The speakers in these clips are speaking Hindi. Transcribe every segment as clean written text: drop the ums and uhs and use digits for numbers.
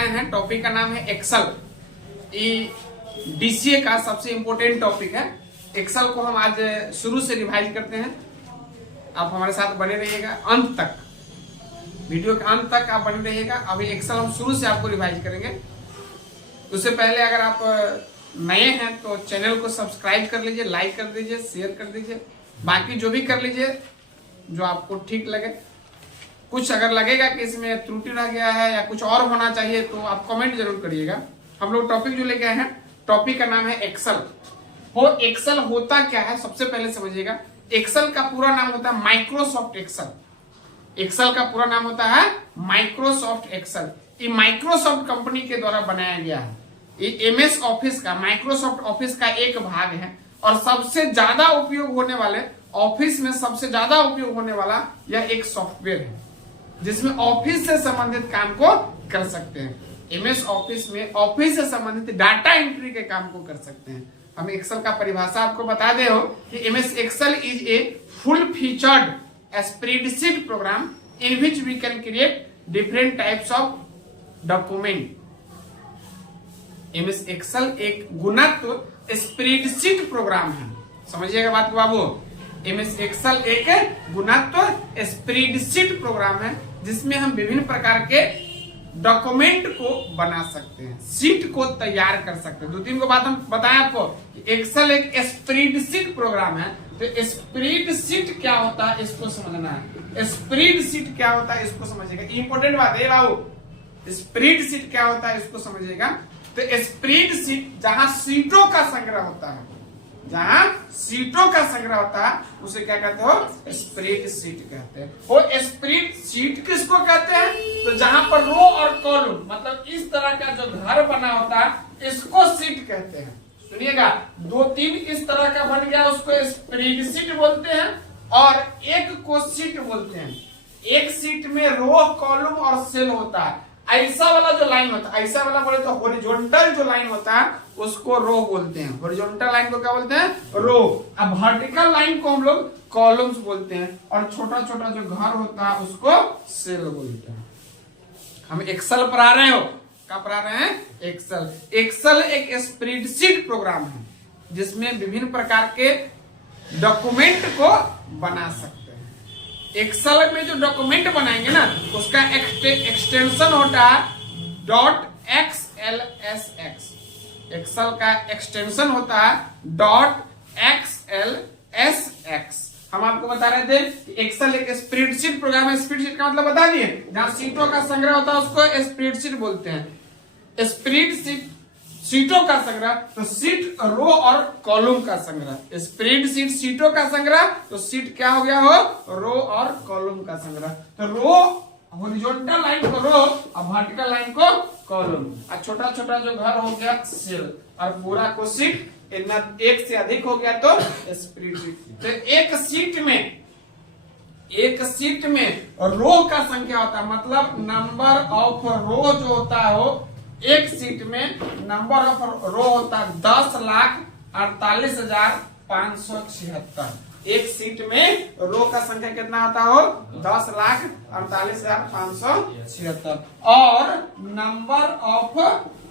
आए हैं, टॉपिक का नाम है एक्सेल। ये डीसीए का सबसे इंपॉर्टेंट टॉपिक है। एक्सेल को हम आज शुरू से रिवाइज करते हैं। आप हमारे साथ बने रहिएगा अंत तक, वीडियो के अंत तक आप बने रहिएगा। अभी एक्सेल हम शुरू से आपको रिवाइज करेंगे। उससे पहले अगर आप नए हैं तो चैनल को सब्सक्राइब कर लीजिए, लाइक कर दीजिए, शेयर कर दीजिए, बाकी जो भी कर लीजिए जो आपको ठीक लगे। कुछ अगर लगेगा कि इसमें त्रुटि रह गया है या कुछ और होना चाहिए तो आप कमेंट जरूर करिएगा। हम लोग टॉपिक जो लेके आए हैं, टॉपिक का नाम है एक्सेल। वो एक्सेल होता क्या है सबसे पहले समझिएगा। एक्सेल का पूरा नाम होता है माइक्रोसॉफ्ट एक्सेल। एक्सेल का पूरा नाम होता है माइक्रोसॉफ्ट एक्सेल। ये माइक्रोसॉफ्ट कंपनी के द्वारा बनाया गया है। ये एमएस ऑफिस का, माइक्रोसॉफ्ट ऑफिस का एक भाग है और सबसे ज्यादा उपयोग होने वाले, ऑफिस में सबसे ज्यादा उपयोग होने वाला यह एक सॉफ्टवेयर है जिसमें ऑफिस से संबंधित काम को कर सकते हैं। एमएस ऑफिस में ऑफिस से संबंधित डाटा एंट्री के काम को कर सकते हैं। हम एक्सेल का परिभाषा आपको बता दे हो कि MS Excel is a full featured spreadsheet program in which we can create different types of document. MS Excel एक गुणत्व स्प्रेडशीट प्रोग्राम है। समझिएगा बात को बाबू। एमएस एक्सेल एक गुणत्व स्प्रेडशीट प्रोग्राम है जिसमें हम विभिन्न प्रकार के डॉक्यूमेंट को बना सकते हैं, सीट को तैयार कर सकते हैं। दो तीन को बात हम बताएं आपको कि एक्सेल एक स्प्रेडशीट प्रोग्राम है। तो स्प्रेडशीट क्या होता है इसको समझना है। स्प्रेडशीट क्या होता है इसको समझिएगा, इंपॉर्टेंट बात है बाबू। स्प्रेडशीट क्या होता है इसको समझिएगा। तो स्प्रेडशीट जहां सीटों का संग्रह होता है, जहां सीटों का संग्रह होता है उसे क्या कहते हो, स्प्रेडशीट कहते हैं। वो स्प्रेडशीट किसको कहते हैं, तो जहां पर रो और कॉलम, मतलब इस तरह का जो घर बना होता है इसको सीट कहते हैं। सुनिएगा, दो तीन इस तरह का बन गया उसको स्प्रेडशीट बोलते हैं और एक को सीट बोलते हैं। एक सीट में रो, कॉलम और सेल होता है। ऐसा वाला जो लाइन होता है, ऐसा वाला बोले तो हॉरिजॉन्टल जो लाइन होता है उसको रो बोलते हैं। हॉरिजॉन्टल लाइन को क्या बोलते हैं, रो। अब वर्टिकल लाइन को हम लोग कॉलम्स बोलते हैं और छोटा छोटा जो घर होता है उसको सेल बोलते हैं। हम एक्सेल पढ़ा रहे हो, क्या पढ़ा रहे हैं, एक्सेल। एक्सेल एक स्प्रेडशीट प्रोग्राम है जिसमें विभिन्न प्रकार के डॉक्यूमेंट को बना सकते हैं। एक्सेल में जो डॉक्यूमेंट बनाएंगे ना उसका एक्सटेंशन होता है .xlsx। एक्सेल का एक्सटेंशन होता है .xlsx। हम आपको बता रहे थे कि एक्सेल एक स्प्रेडशीट प्रोग्राम है। स्प्रेडशीट का मतलब बता दिए, जहां सीटों का संग्रह होता है उसको स्प्रेडशीट बोलते हैं। स्प्रेडशीट सीटों का संग्रह, तो सीट, रो और कॉलम का संग्रह। स्प्रेडशीट सीटों का संग्रह, तो सीट क्या हो गया हो, रो और कॉलम का संग्रह। तो रो हॉरिजॉन्टल लाइन को रो और वर्टिकल लाइन को कॉलम, और छोटा छोटा जो घर हो गया सेल, और पूरा को सीट। इतना एक से अधिक हो गया तो स्प्रेडशीट। तो एक सीट में रो का संख्या होता है, मतलब नंबर ऑफ रो जो होता है वो एक सीट में नंबर ऑफ रो होता है 10,48,576। एक सीट में रो का संख्या कितना होता हो, 10,48,576। और number of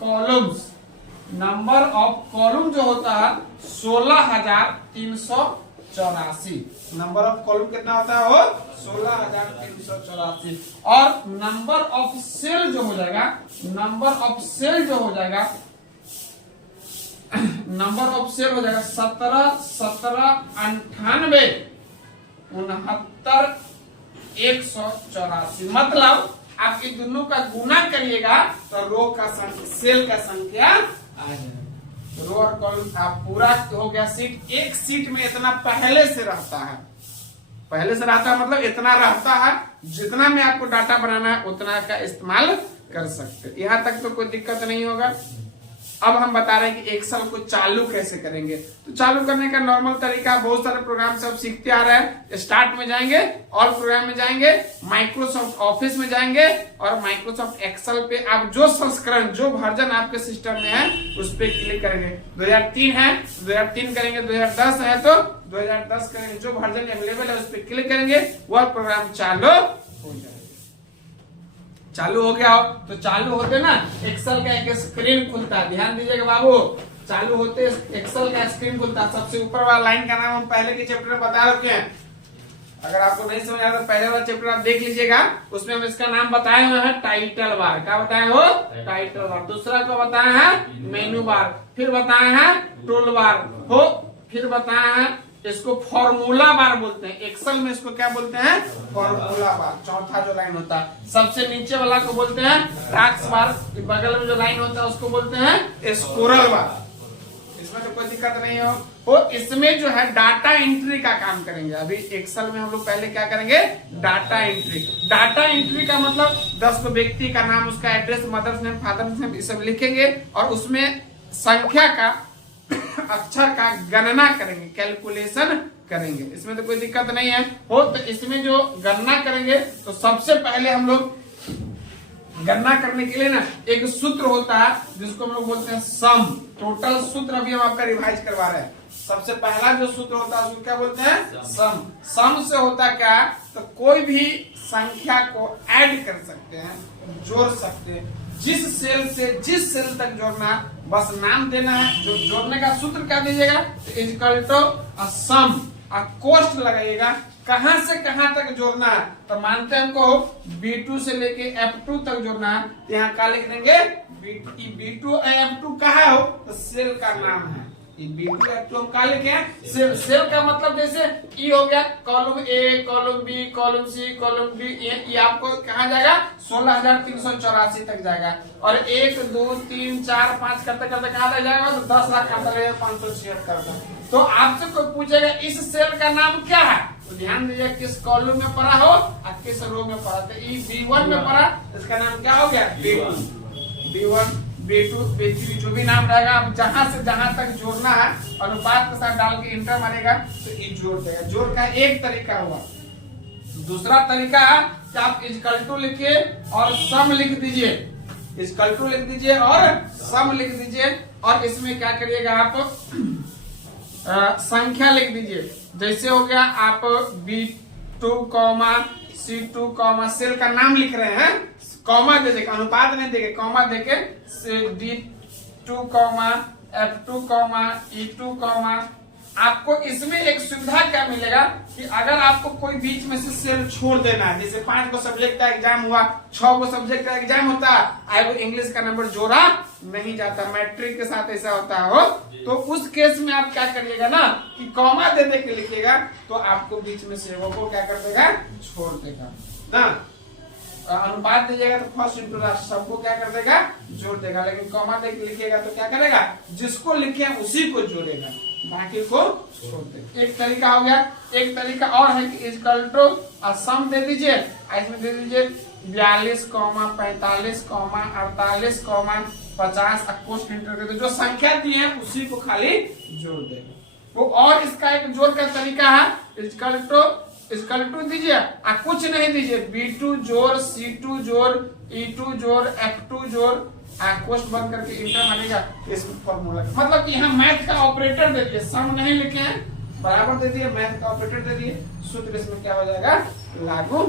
columns, number of column जो होता है 16,384। नंबर ऑफ कॉलम कितना होता है वो 16,384। और नंबर ऑफ सेल जो हो जाएगा, नंबर ऑफ सेल जो हो जाएगा, नंबर ऑफ सेल हो जाएगा 17, 98, 69, 184। मतलब आप इन दोनों का गुना करिएगा तो रो का सेल का संख्या आ जाएगा। रो और कॉलम आप पूरा हो गया सीट। एक सीट में इतना पहले से रहता है, पहले से रहता है मतलब इतना रहता है, जितना में आपको डाटा बनाना है उतना का इस्तेमाल कर सकते हैं। यहाँ तक तो कोई दिक्कत नहीं होगा। अब हम बता रहे हैं कि एक्सेल को चालू कैसे करेंगे। तो चालू करने का नॉर्मल तरीका, बहुत सारे प्रोग्राम से आप सीखते आ रहे हैं। स्टार्ट में जाएंगे, ऑल प्रोग्राम में जाएंगे, माइक्रोसॉफ्ट ऑफिस में जाएंगे और माइक्रोसॉफ्ट एक्सेल पे आप जो संस्करण, जो वर्जन आपके सिस्टम में है उस पर क्लिक करेंगे। 2003 है 2003 करेंगे, 2010 है तो 2010 करेंगे। जो वर्जन अवेलेबल है उस पर क्लिक करेंगे, वह प्रोग्राम चालू हो जाएगा। चालू हो गया हो तो चालू होते ना एक्सेल का एक स्क्रीन खुलता है, ध्यान दीजिएगा बाबू, चालू होते एक्सेल का स्क्रीन खुलता है। सबसे ऊपर वाला लाइन का नाम हम पहले के चैप्टर में बता रखे हैं, अगर आपको नहीं समझ आया तो पहले वाला चैप्टर आप देख लीजिएगा, उसमें हम इसका नाम बताए हुए हैं टाइटल बार। क्या बताए हो? Title bar. दूसरा को बताए हैं मेनू बार, फिर बताए हैं टूल बार हो, फिर बताए हैं इसको फॉर्मूला बार बोलते हैं, एक्सेल में इसको क्या बोलते हैं? Formula bar. चौथा जो लाइन होता है सबसे नीचे वाला को बोलते हैं टास्क बार, बगल में जो लाइन होता है उसको बोलते हैं स्क्रोल बार। इसमें तो कोई दिक्कत नहीं हो। वो इसमें जो है डाटा एंट्री का काम करेंगे। अभी एक्सेल में हम लोग पहले क्या करेंगे? Data entry. डाटा एंट्री का मतलब 10 को व्यक्ति का नाम, उसका address, mother's name, father's name, ये सब लिखेंगे और उसमें संख्या का अक्षर का गणना करेंगे, कैलकुलेशन करेंगे। इसमें तो कोई दिक्कत नहीं है हो। तो इसमें जो गणना करेंगे तो सबसे पहले हम लोग गणना करने के लिए ना एक सूत्र होता है जिसको हम लोग बोलते हैं सम। टोटल सूत्र अभी हम आपका रिवाइज करवा रहे हैं। सबसे पहला जो सूत्र होता है उसको क्या बोलते हैं? सम। सम से होता क्या? तो कोई भी संख्या को ऐड कर सकते हैं, जोड़ सकते हैं, जिस सेल से जिस सेल तक जोड़ना, बस नाम देना है। जो जोड़ने का सूत्र क्या दीजिएगा? इक्वल टू सम, कोष्ठ लगाइएगा, कहां से कहां तक जोड़ना है। तो मानते हैं हमको B2 से लेके F2 तक जोड़ना है, तो यहाँ क्या लिख देंगे? B2 F2 कहा हो तो सेल का नाम है। B2 F2 हम क्या लिखे? सेल का मतलब जैसे ई हो गया, column A, column B, column C, column D, ये आपको कहाँ जाएगा? 16,384 तक जाएगा। और 1 2 3 4 5 करते करते कहाँ तक जाएगा? तो 10,576 तक। तो आपसे कोई पूछेगा इस सेल का नाम क्या है, तो ध्यान दीजिए किस कॉलम में पड़ा हो और किस रो में पड़ा। तो ई B1 में पड़ा, इसका नाम क्या हो गया? B1, B1, B2, B3, जो भी नाम रहेगा आप जहां से जहां तक जोड़ना है अनुपात के साथ डाल के इंटर मारेगा तो ये जोड़ देगा। जोड़ का एक तरीका हुआ। दूसरा तरीका है कि आप इक्वल टू लिखिए और सम लिख दीजिए, इक्वल टू लिख दीजिए और सम लिख दीजिए, और इसमें क्या करिएगा आप संख्या लिख दीजिए। जैसे हो गया आप B2, C2, सेल का नाम लिख रहे हैं, कॉमा दे देगा, अनुपात नहीं देंगे, कॉमा देके D2, F2, E2, आपको इसमें एक सुविधा क्या मिलेगा कि अगर आपको कोई बीच में से सेल छोड़ देना है, जैसे 5 को सब्जेक्ट का एग्जाम हुआ, 6 को सब्जेक्ट का एग्जाम होता है, आई वो इंग्लिश का नंबर जोड़ा नहीं जाता, मैट्रिक के साथ ऐसा होता हो, तो उस केस में आप क्या करिएगा ना कि कॉमा दे दे के लिखिएगा, तो आपको बीच में से वो क्या कर देगा? छोड़ देगा ना। अनुपात दीजिएगा तो फर्स्ट इंटू लास्ट सबको क्या कर देगा? जोड़ देगा। लेकिन कॉमा दे के लिखिएगा तो क्या करेगा? जिसको लिखे उसी को जोड़ेगा, बाकी को छोड़ देगा। एक तरीका हो गया। एक तरीका और है कि इक्वल टू सम दे दीजिए, इसमें दे दीजिए 42, 45, 48, 50 कोष्ठ इंटर कर दो, जो संख्या दी है उसी को खाली जोड़ देगा वो। और इसका एक जोड़ का तरीका है इक्वल टू दीजिए कुछ नहीं दीजिए, B2 जोड़ C2 जोड़ E2 जोड़ F2 जोड़ कोष्ठ बंद करके इंटर मारेगा। इस फॉर्मूला मतलब कि यहाँ मैथ का ऑपरेटर दे दिए, सम नहीं लिखे हैं, बराबर दे दिए, मैथ का ऑपरेटर दे दिए, सूत्र इसमें क्या हो जाएगा? लागू।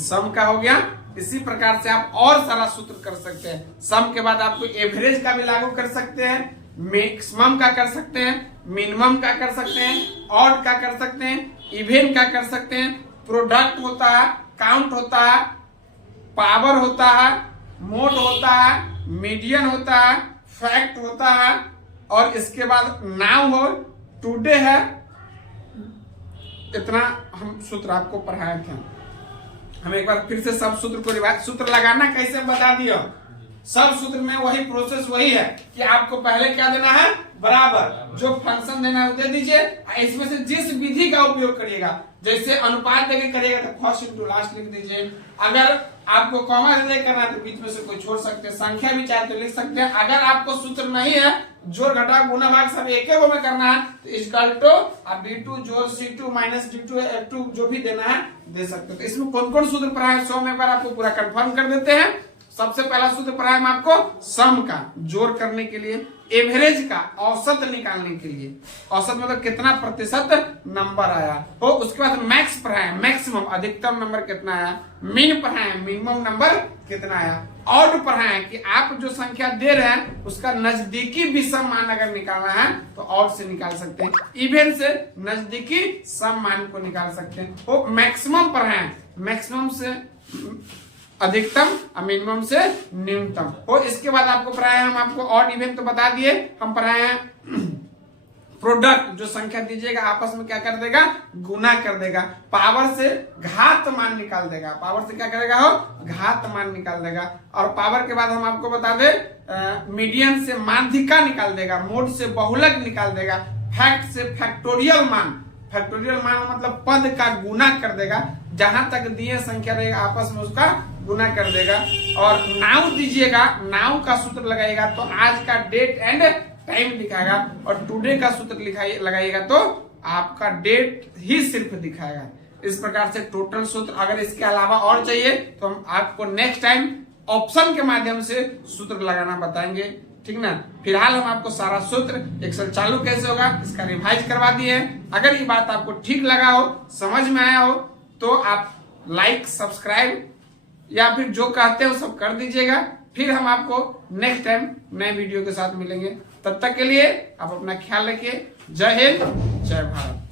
सम का हो गया। इसी प्रकार से आप और सारा सूत्र कर सकते हैं। सम के बाद आपको एवरेज का भी लागू कर सकते हैं, मैक्सिमम का कर सकते हैं, मिनिमम का कर सकते हैं, ऑड का कर सकते हैं, इवन का कर सकते हैं, प्रोडक्ट होता है, काउंट होता है, पावर होता है, मोड होता है, मीडियन होता है, फैक्ट होता है, और इसके बाद नाउ हो, टुडे है। इतना हम सूत्र आपको पढ़ाए थे। हम एक बार फिर से सब सूत्र को रिवाइज, सूत्र लगाना कैसे बता दिया। सब सूत्र में वही प्रोसेस वही है कि आपको पहले क्या देना है? बराबर। जो फंक्शन देना है वो दे दीजिए, इसमें से जिस विधि का उपयोग करिएगा, जैसे अनुपात देके करिएगा तो फर्स्ट इंटू लास्ट लिख दीजिए। अगर आपको कॉमा दे करना है तो बीच में से कोई छोड़ सकते हैं, संख्या भी चाहे तो लिख सकते हैं। अगर आपको सूत्र नहीं है, जोड़ घटा गुना भाग सब एक ही में करना है, तो इक्वल टू B2 जोड़ C2 माइनस D2 F2 जो भी देना है दे सकते हैं। तो इसमें कौन कौन सूत्र पढ़ाए 100 में एक बार आपको पूरा कंफर्म कर देते हैं। सबसे पहला सूत्र पढ़ाया हम आपको सम का, जोड़ करने के लिए, एवरेज का, औसत निकालने के लिए, औसत मतलब कितना प्रतिशत नंबर आया हो। उसके बाद मैक्स पढ़ाया, मैक्सिमम अधिकतम नंबर कितना आया, मिन पढ़ाया, मिनिमम नंबर कितना आया, ऑड पढ़ाया कि आप जो संख्या दे रहे हैं उसका नजदीकी विषम मान अगर निकालना है तो ऑड से निकाल सकते हैं, इवन से नजदीकी सम मान को निकाल सकते हैं। वो मैक्सिमम पढ़ाया, मैक्सिमम से अधिकतम और मिनिमम से न्यूनतम। और इसके बाद आपको पढ़ाया हम आपको ऑड इवन तो बता दिए, हम पढ़ाए हैं प्रोडक्ट, जो संख्या दीजिएगा आपस में क्या कर देगा, गुना कर देगा, पावर से घात मान निकाल देगा, पावर से क्या करेगा हो, घात मान निकाल देगा। और पावर के बाद हम आपको बता दे मीडियन से माध्यिका निकाल देगा, मोड से बहुलक निकाल देगा, फैक्ट से फैक्टोरियल मान, फैक्टोरियल मान मतलब पद का गुना कर देगा, जहां तक दिए संख्या रहेगा आपस में उसका गुना कर देगा। और नाउ दीजिएगा, नाउ का सूत्र लगाइएगा तो आज का डेट एंड टाइम दिखाएगा, और टुडे का सूत्र लगाइएगा तो आपका डेट ही सिर्फ दिखाएगा। इस प्रकार से टोटल सूत्र, अगर इसके अलावा और चाहिए तो हम आपको नेक्स्ट टाइम ऑप्शन के माध्यम से सूत्र लगाना बताएंगे, ठीक ना। फिलहाल हम आपको सारा सूत्र एक्सेल चालू कैसे होगा इसका रिवाइज करवा दिए हैं। अगर ये बात आपको ठीक लगा हो, समझ में आया हो, तो आप लाइक, सब्सक्राइब या फिर जो कहते हो सब कर दीजिएगा। फिर हम आपको नेक्स्ट टाइम नए वीडियो के साथ मिलेंगे। तब तक के लिए आप अपना ख्याल रखिए। जय हिंद, जय भारत।